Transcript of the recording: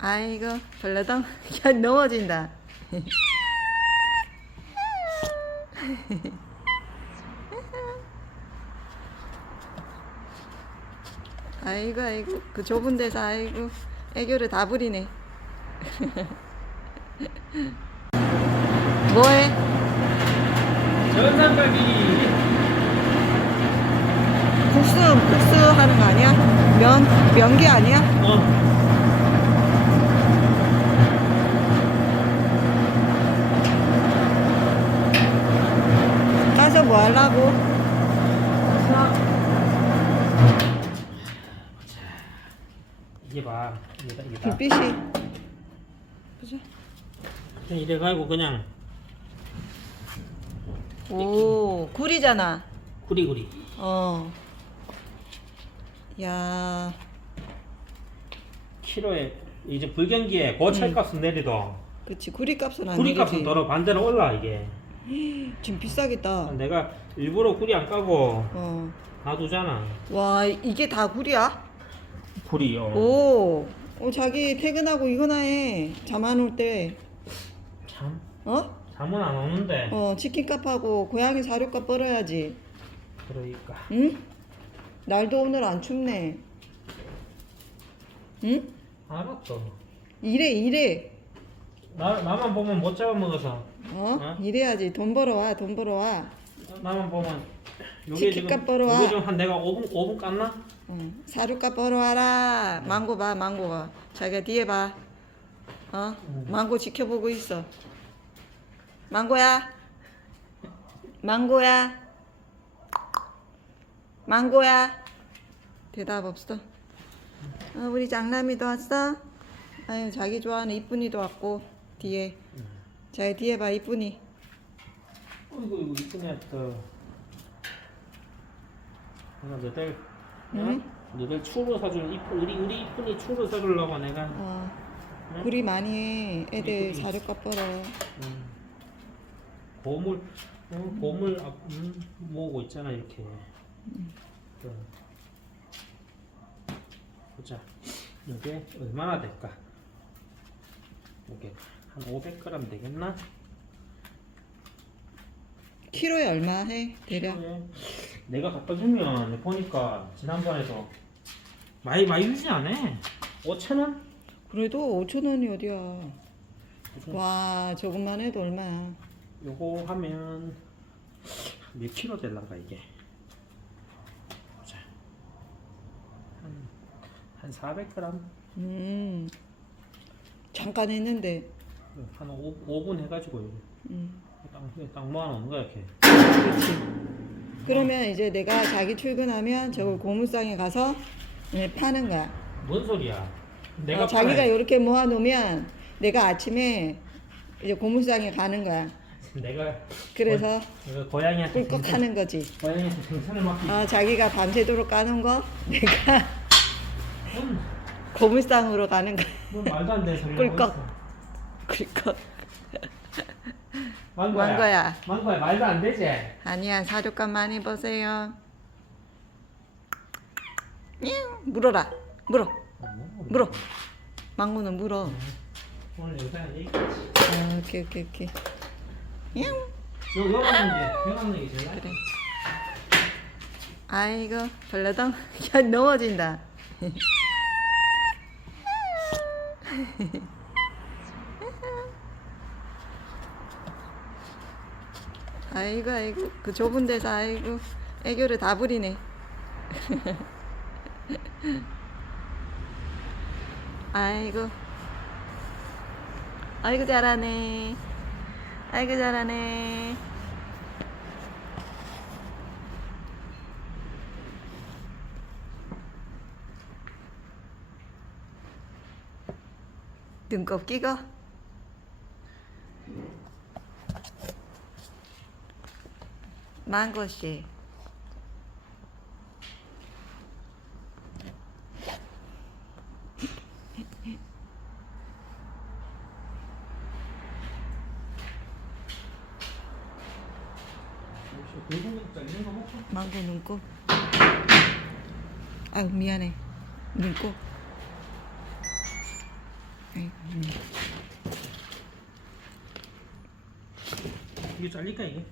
아이고 벌레덩 야 넘어진다 아이고 아이고 그 좁은 데서 아이고 애교를 다 부리네 뭐해? 전삼각이 국수 국수 하는 거 아니야? 면 면기 아니야? 어 가서 뭐 하려고? 이게 봐. 이게 이게 다. 불빛이. 보자 그냥 이래 가지고 그냥 오 굴이잖아. 구리구리. 어. 야, 키로에 이제 불경기에 고철값은 내리도 그치 구리 값은 안 구리값은 내리지. 더러 반대로 올라 이게. 지금 비싸겠다. 내가 일부러 구리 안 까고 어. 놔두잖아. 와 이게 다 굴이야? 구리요 오. 어 자기 퇴근하고 이거나 해. 잠 안 올 때. 참 어? 잠은 안 오는데 어 치킨값하고 고양이 사료값 벌어야지. 그러니까 응? 날도 오늘 안 춥네. 응? 알았어 이래 이래. 나, 나만 보면 못 잡아먹어서 어? 어? 이래야지 돈 벌어와 돈 벌어와. 나만 보면 치킨 지금 값 벌어와. 요게 지금 한 내가 5분 5분 깠나? 응. 사료값 벌어와라. 망고 봐, 망고가. 자기가 뒤에 봐. 어? 망고 지켜보고 있어. 망고야. 망고야. 망고야. 대답 없어. 어, 우리 장남이도 왔어? 아유, 자기 좋아하는 이쁜이도 왔고, 뒤에. 자기 뒤에 봐, 이쁜이. 어이구 이거 이쁘네 또 내가 너들 응? 어? 너들 추로 사줄 이쁜 우리 우리 이쁜이 추로 사주려고 내가 어, 응? 우리 많이 해. 애들 이쁜이. 사료값 벌어. 음. 고물 어, 고물 앞 음, 모으고 있잖아 이렇게 또. 보자 이게 얼마나 될까 이게 한 500g 되겠나? 키로에 얼마 해? 대략? 네. 내가 갖다 주면 보니까 지난번에도 많이 많이 주지 않아 5천 원? 그래도 5천 원이 어디야? 와 저것만 해도 얼마야? 요거 하면 몇 킬로 될란가 이게 보자 한, 한 400g 음 잠깐 했는데 한 5, 5분 해가지고 음 딱, 딱 모아놓는 거야 이렇게 그렇지. 그러면 이제 내가 자기 출근하면 저걸 고물상에 가서 파는 거야. 뭔 소리야 내가 어, 자기가. 이렇게 모아놓으면 내가 아침에 이제 고물상에 가는 거야. 내가 그래서 내가 고양이한테 꿀꺽 하는 거지. 고양이한테 생선을 맡기 어, 자기가 밤새도록 까는 거 내가 뭔, 고물상으로 가는 거야. 뭔 말도 안 되는 소리 꿀꺽. 꿀꺽. 망고야 망고야. 망고야 말도 안 되지 아니야 사료값 많이 버세요. 냥 물어라 물어 물어 망고는 물어. 오늘 영상 얘기 아, 오케이 오케이 오케이. 냥 요 요거는 이제 요거는 이제 제일 그래. 아이고 벌레덩 야 넘어진다. 아이고 아이고 그 좁은 데서 아이고 애교를 다 부리네. 아이고 아이고 잘하네. 아이고 잘하네. 눈곱 끼고 망고씨 망고 눈곱 아유 미안해 눈곱 아이고, 음. 이게 잘릴까? 이게?